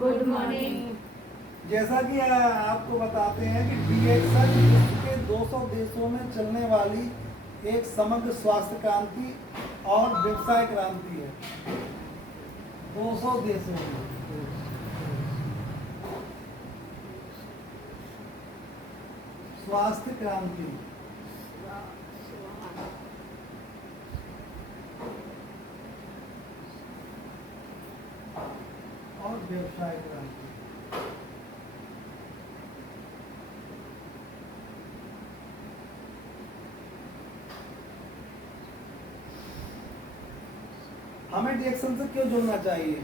Good morning. जैसा कि आपको बताते हैं कि डीएक्सन विश्व के 200 देशों में चलने वाली एक समग्र स्वास्थ्य क्रांति और व्यवसाय क्रांति है। 200 देशों में स्वास्थ्य क्रांति और व्यवसाय क्रांति। हमें डीएक्सन से क्यों जुड़ना चाहिए?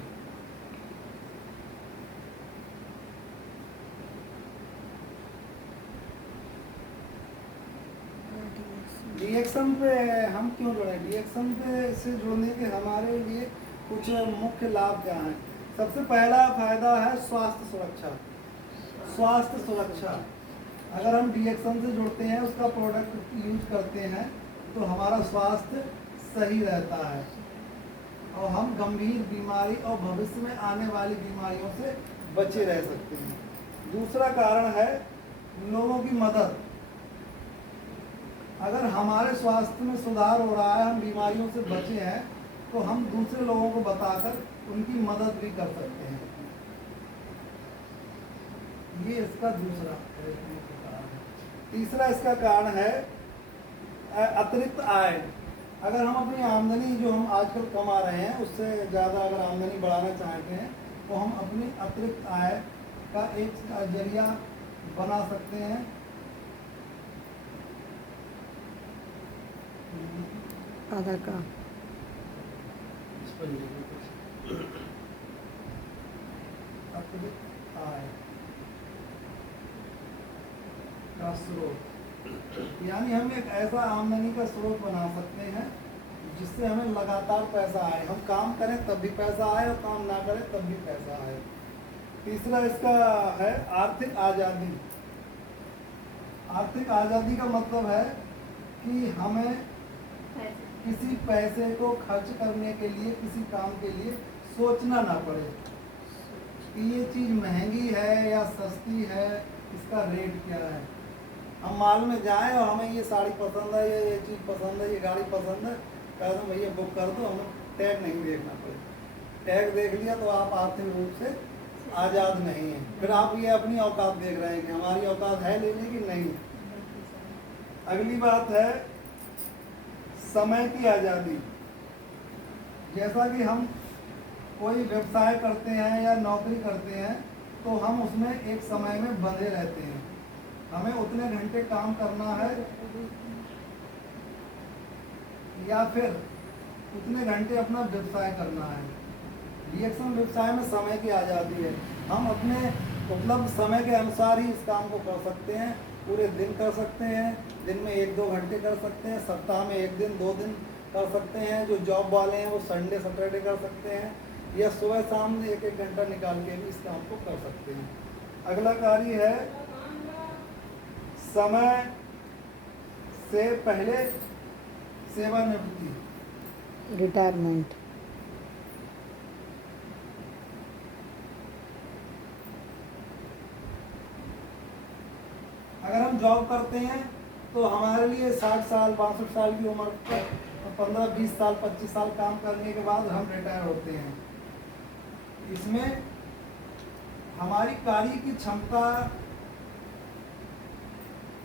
डीएक्सन पे हम क्यों जुड़े? डीएक्सन पे से जुड़ने के हमारे लिए कुछ मुख्य लाभ क्या हैं? सबसे पहला फायदा है स्वास्थ्य सुरक्षा। स्वास्थ्य सुरक्षा, अगर हम डीएक्सन से जुड़ते हैं, उसका प्रोडक्ट यूज करते हैं, तो हमारा स्वास्थ्य सही रहता है और हम गंभीर बीमारी और भविष्य में आने वाली बीमारियों से बचे रह सकते हैं। दूसरा कारण है लोगों की मदद। अगर हमारे स्वास्थ्य में सुधार हो रहा है, हम बीमारियों से बचे हैं, तो हम दूसरे लोगों को बताकर उनकी मदद भी कर सकते हैं। ये इसका दूसरा कारण है। तीसरा इसका कारण है अतिरिक्त आय। अगर हम अपनी आमदनी जो हम आजकल कमा रहे हैं, उससे ज़्यादा अगर आमदनी बढ़ाना चाहते हैं, तो हम अपनी अतिरिक्त आय का एक जरिया बना सकते हैं। आधार कार्ड। अतिरिक्त आय का स्रोत, यानी हम एक ऐसा आमदनी का स्रोत बना सकते हैं जिससे हमें लगातार पैसा आए। हम काम करें तब भी पैसा आए और काम ना करें तब भी पैसा आए। तीसरा इसका है आर्थिक आज़ादी। आर्थिक आज़ादी का मतलब है कि हमें किसी पैसे को खर्च करने के लिए, किसी काम के लिए सोचना ना पड़े कि ये चीज़ महंगी है या सस्ती है, इसका रेट क्या है। हम मॉल में जाएं और हमें ये साड़ी पसंद है, ये चीज़ पसंद है, ये गाड़ी पसंद है, कह दो भैया बुक कर दो, हमें टैग नहीं देखना पड़े। टैग देख लिया तो आप आर्थिक रूप से आज़ाद नहीं हैं। फिर आप ये अपनी औकात देख रहे हैं कि हमारी औकात है लेने की नहीं। अगली बात है समय की आज़ादी। जैसा कि हम कोई व्यवसाय करते हैं या नौकरी करते हैं, तो हम उसमें एक समय में बंधे रहते हैं। हमें उतने घंटे काम करना है या फिर उतने घंटे अपना व्यवसाय करना है। डीएक्सन व्यवसाय में समय की आज़ादी है। हम अपने उपलब्ध समय के अनुसार ही इस काम को कर सकते हैं। पूरे दिन कर सकते हैं, दिन में 1-2 घंटे कर सकते हैं, सप्ताह में 1 दिन 2 दिन कर सकते हैं। जो जॉब वाले हैं वो संडे सैटरडे कर सकते हैं, या सुबह शाम 1-1 घंटा निकाल के भी इस काम को कर सकते हैं। अगला कार्य है समय से पहले सेवानिवृत्ति, रिटायरमेंट। अगर हम जॉब करते हैं तो हमारे लिए 60 साल 62 साल की उम्र पर 15-20 साल 25 साल काम करने के बाद हम रिटायर होते हैं। इसमें हमारी कार्य की क्षमता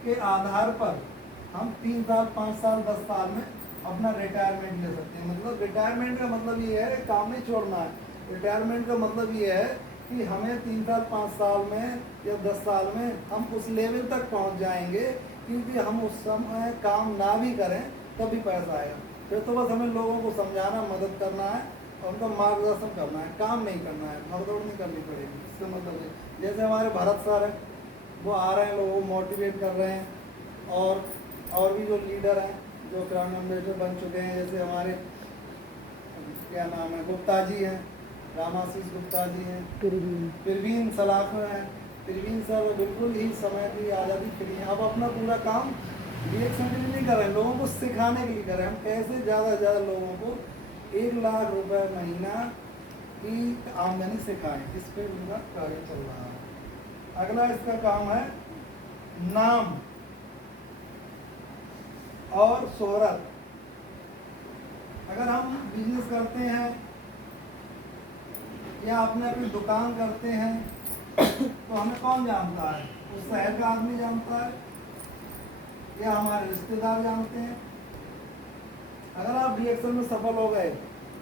के आधार पर हम 3 साल 5 साल 10 साल में अपना रिटायरमेंट ले सकते हैं। मतलब रिटायरमेंट का मतलब ये है काम नहीं छोड़ना है। रिटायरमेंट का मतलब ये है कि हमें 3 साल 5 साल में या 10 साल में हम उस लेवल तक पहुंच जाएंगे, क्योंकि हम उस समय काम ना भी करें तब भी पैसा आएगा। फिर तो बस हमें लोगों को समझाना, मदद करना है और उनका मार्गदर्शन करना है, काम नहीं करना है, भागदौड़ नहीं करनी पड़ेगी। इसका मतलब है जैसे हमारे भरत सर हैं, वो आ रहे हैं, लोगों को मोटिवेट कर रहे हैं, और भी जो लीडर हैं जो ग्रामीण एम्बेसडर बन चुके हैं, जैसे हमारे क्या नाम है, गुप्ता जी हैं, रामाशीष गुप्ता जी हैं, परवीन सलाख हैं। परवीन सर बिल्कुल ही समय की आज़ादी फ्री है। अब अपना पूरा काम डीएक्सन के लिए नहीं कर रहे हैं, लोगों को सिखाने के लिए कर रहे हैं। हम कैसे ज़्यादा से ज़्यादा लोगों को 1 लाख रुपए महीना की आमदनी से खाएं। इस पे उनका कार्य चल रहा है। अगला इसका काम है नाम और शोहरत। अगर हम बिजनेस करते हैं या अपने अपनी दुकान करते हैं तो हमें कौन जानता है? उस शहर का आदमी जानता है या हमारे रिश्तेदार जानते हैं। अगर आप डीएक्शन में सफल हो गए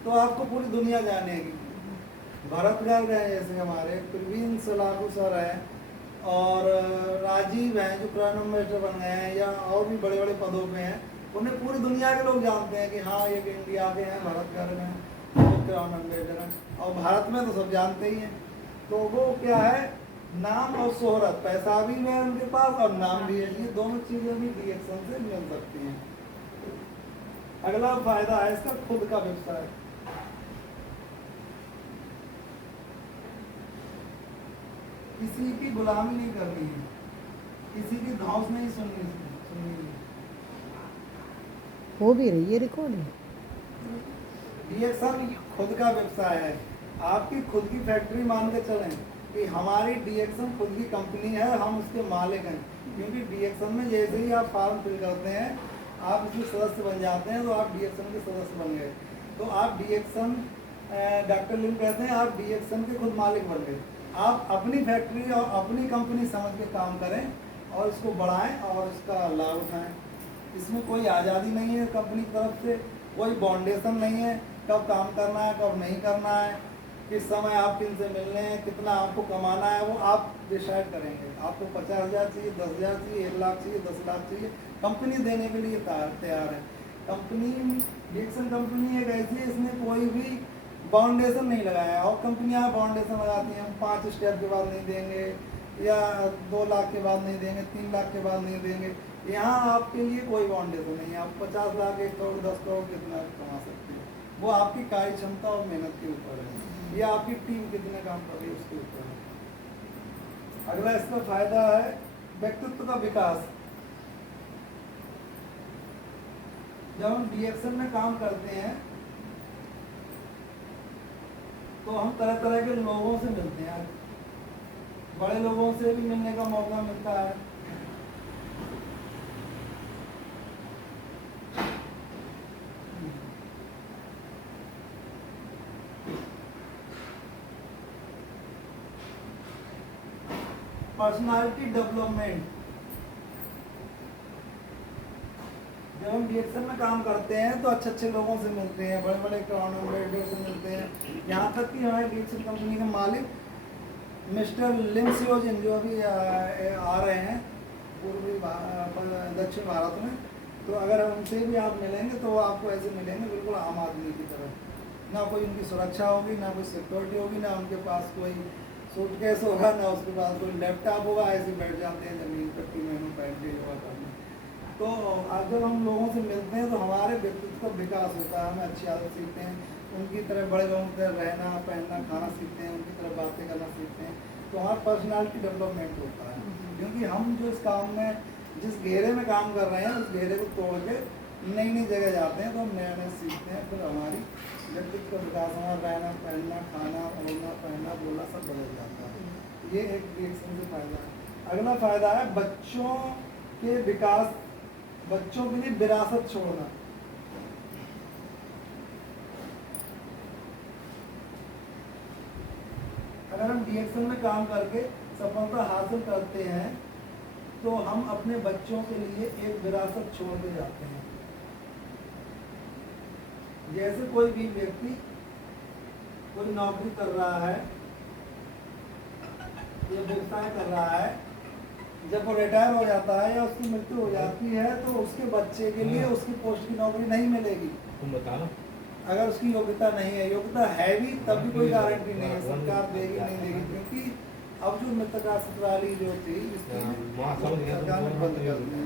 तो आपको पूरी दुनिया जानेगी। भरत गर्ग है जैसे हमारे, प्रवीण सलाहू सर हैं और राजीव हैं जो क्राउन एम्बेसडर बन गए हैं या और भी बड़े बड़े पदों पे हैं। उन्हें पूरी दुनिया के लोग जानते हैं कि हाँ ये इंडिया के हैं, भरत गर्ग हैं, वो क्राउन एम्बेसडर हैं। और भारत में तो सब जानते ही हैं। तो वो क्या है, नाम और शोहरत, पैसा भी है उनके पास और नाम भी है। ये दोनों चीजें भी डीएक्शन से मिल सकती हैं। अगला फायदा है इसका खुद का व्यवसाय। किसी की गुलामी नहीं करनी है, किसी की धौंस नहीं सुननी है। हो भी रही है रिकॉर्डिंग। डीएक्शन खुद का व्यवसाय है। आपकी खुद की फैक्ट्री मान के चलें कि हमारी डीएक्शन खुद की कंपनी है, हम उसके मालिक हैं। क्योंकि डीएक्शन में जैसे ही आप फॉर्म फिल करते हैं, आप इसमें सदस्य बन जाते हैं तो आप डीएक्शन के सदस्य बन गए। तो आप डीएक्शन, डॉक्टर लिम कहते हैं आप डीएक्शन के खुद मालिक बन गए। आप अपनी फैक्ट्री और अपनी कंपनी समझ के काम करें और इसको बढ़ाएं और इसका लाभ उठाएं। इसमें कोई आज़ादी नहीं है कंपनी की तरफ से, कोई बाउंडेशन नहीं है कब काम करना है कब नहीं करना है, किस समय आप किन से मिलने हैं, कितना आपको कमाना है, वो आप डिसाइड करेंगे। आपको 50,000 चाहिए, 10,000 चाहिए, 1 लाख चाहिए, 10 लाख चाहिए, कंपनी देने के लिए तैयार है। कंपनी, डीएक्शन कंपनी एक ऐसी है इसमें कोई भी बाउंडेशन नहीं लगाया है। और कंपनियां बाउंडेशन लगाती हैं, हम 5 स्टेप के बाद नहीं देंगे या 2 लाख के बाद नहीं देंगे, 3 लाख के बाद नहीं देंगे। यहाँ आपके लिए कोई बाउंडेशन नहीं है। आप 50 लाख, 1 करोड़, 10 करोड़ कितना कमा सकते हैं, वो आपकी कार्य क्षमता और मेहनत के ऊपर है, या आपकी टीम कितने काम कर रही है उसके ऊपर है। अगला इसका फायदा है व्यक्तित्व का विकास। जब हम डीएक्शन में काम करते हैं तो हम तरह तरह के लोगों से मिलते हैं। बड़े लोगों से भी मिलने का मौका मिलता है, पर्सनालिटी डेवलपमेंट। जब हम डीएक्शन में काम करते हैं तो अच्छे अच्छे लोगों से मिलते हैं, बड़े बड़े क्राउन एम्बेसडर से मिलते हैं। यहाँ तक कि हमारे डीएक्शन कंपनी के मालिक मिस्टर लिम सियोजिन जो अभी आ रहे हैं पूर्वी दक्षिण भारत में, तो अगर उनसे भी आप मिलेंगे तो वो आपको ऐसे मिलेंगे बिल्कुल आम आदमी की तरह। ना कोई उनकी सुरक्षा होगी, ना कोई सिक्योरिटी होगी, ना उनके पास कोई सूटकेस होगा, ना उसके पास कोई लैपटॉप होगा। ऐसे बैठ जाते हैं जमीन पर 3 महीनों बैठ योगा करने। तो आज जब हम लोगों से मिलते हैं तो हमारे व्यक्तित्व का विकास होता है, हमें अच्छी आदत सीखते हैं, उनकी तरह बड़े लोगों की तरह रहना, पहनना, खाना सीखते हैं, उनकी तरह बातें करना सीखते हैं। तो हमारा पर्सनालिटी डेवलपमेंट होता है। क्योंकि हम जो इस काम में, जिस घेरे में काम कर रहे हैं, उस घेरे को तोड़ के नई नई जगह जाते हैं तो हम नया नया सीखते हैं। फिर हमारी व्यक्तित्व का विकास, हमारा रहना, पहनना, खाना, ओढ़ना, पहनना, बोलना सब बदल जाता है। ये एक डीएक्शन से फायदा है। अगला फायदा है बच्चों के विकास, बच्चों के लिए विरासत छोड़ना। अगर हम डीएक्शन में काम करके सफलता हासिल करते हैं तो हम अपने बच्चों के लिए एक विरासत छोड़ के जाते हैं। जैसे कोई भी व्यक्ति कोई नौकरी कर रहा है या व्यवसाय कर रहा है, जब वो रिटायर हो जाता है या उसकी मृत्यु हो जाती है तो उसके बच्चे के लिए उसकी पोस्ट की नौकरी नहीं मिलेगी। तुम बताओ, अगर उसकी योग्यता नहीं है, योग्यता है भी तब भी कोई गारंटी नहीं है, सरकार देगी नहीं देगी। क्योंकि अब जो मृतका ससुराली जो थी सरकार ने बंद कर दी।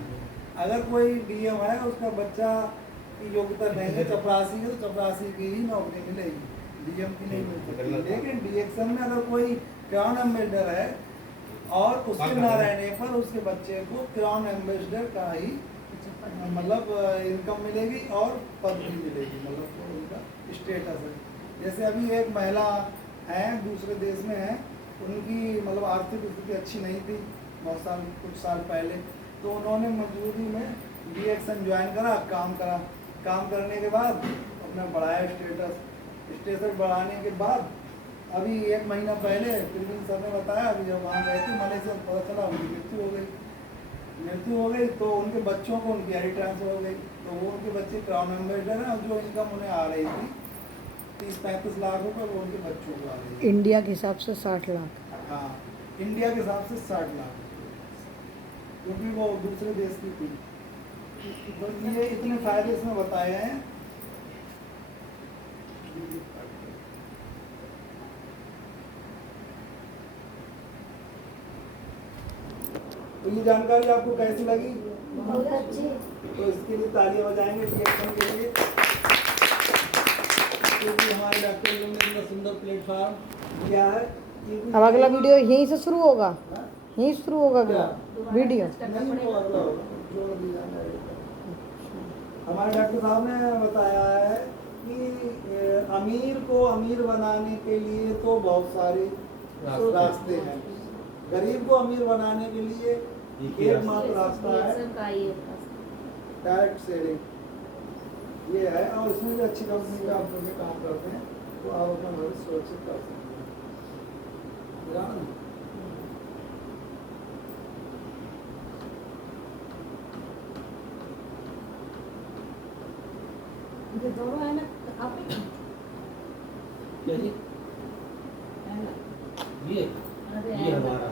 अगर कोई डीएम है उसका बच्चा की योग्यता नहीं है, चपरासी है, तो चपरासी की ही नौकरी मिलेगी, डीएम की नहीं मिल सकती। लेकिन डीएक्शन में अगर कोई क्राउन एम्बेसडर है और उसके न रहने पर उसके बच्चे को क्राउन एम्बेसडर का ही मतलब इनकम मिलेगी और पद भी मिलेगी, मतलब उनका स्टेटस है। जैसे अभी एक महिला हैं दूसरे देश में हैं, उनकी मतलब आर्थिक स्थिति अच्छी नहीं थी कुछ साल पहले, तो उन्होंने मजदूरी में BXN ज्वाइन करा, काम करने के बाद अपना बढ़ाया स्टेटस बढ़ाने के बाद अभी 1 महीना पहले प्रवीण सर ने बताया, अभी जब वहाँ गए थे मलेशिया, पता चला उनकी मृत्यु हो गई। तो उनके बच्चों को उनकी आई ट्रांसफर हो गई, तो वो उनके बच्चे क्राउन एम्बेसडर हैं, और जो इनकम उन्हें आ रही थी 30-35 लाख रुपए, वो उनके बच्चों को आ रही थी। इंडिया के हिसाब से 60 लाख। हाँ, इंडिया के हिसाब से 60 लाख, क्योंकि वो दूसरे देश की थी। तो ये इतने फायदे इसमें बताए हैं। तो ये जानकारी आपको कैसी लगी? बहुत अच्छी। तो इसके लिए तालियां बजाएंगे BXN के लिए, क्योंकि हमारे डॉक्टर लोग ने इतना सुंदर प्लेटफॉर्म दिया है। अब अगला वीडियो यहीं से शुरू होगा, हाँ? यहीं शुरू होगा अगला वीडियो। नहीं, वो अगला होगा, जोड़ दिया है। हमारे डॉक्टर साहब ने बताया है कि अमीर को अमीर बनाने के लिए तो बहुत सारे रास्ते हैं, गरीब को अमीर बनाने के लिए एकमात्र रास्ता है डायरेक्ट सेलिंग। ये है, और इसमें भी अच्छी कंपनी का आप जो भी काम करते हैं तो आप अपना भविष्य सुरक्षित कर सकते हैं। ये दोनों है ना, आप क्या जी? ये हमारा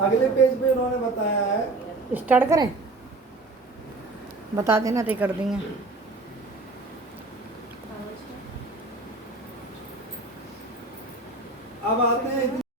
अगले पेज पे उन्होंने बताया है, स्टार्ट करें, बता देना तो कर देंगे। अब आते हैं